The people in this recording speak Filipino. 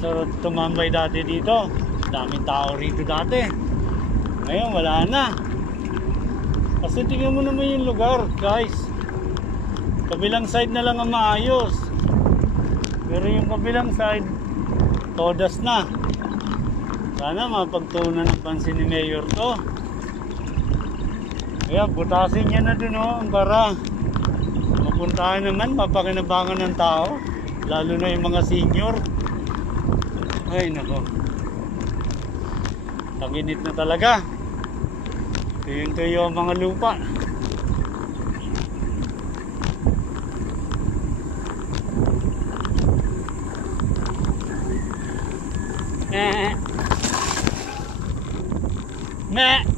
Masarap tumambay dati dito. Daming tao rito dati. Ngayon wala na. Kasi tingnan mo naman yung lugar, guys. Kabilang side na lang ang maayos. Pero yung kabilang side, todas na. Sana mapagtuunan ng pansin ni Mayor to. Kaya butasin niya na dun para mapuntahan naman, mapakinabangan ng tao. Lalo na yung mga senior. Ay nako. Taginit na talaga. Tuyong-tuyo ang mga lupa. Meh.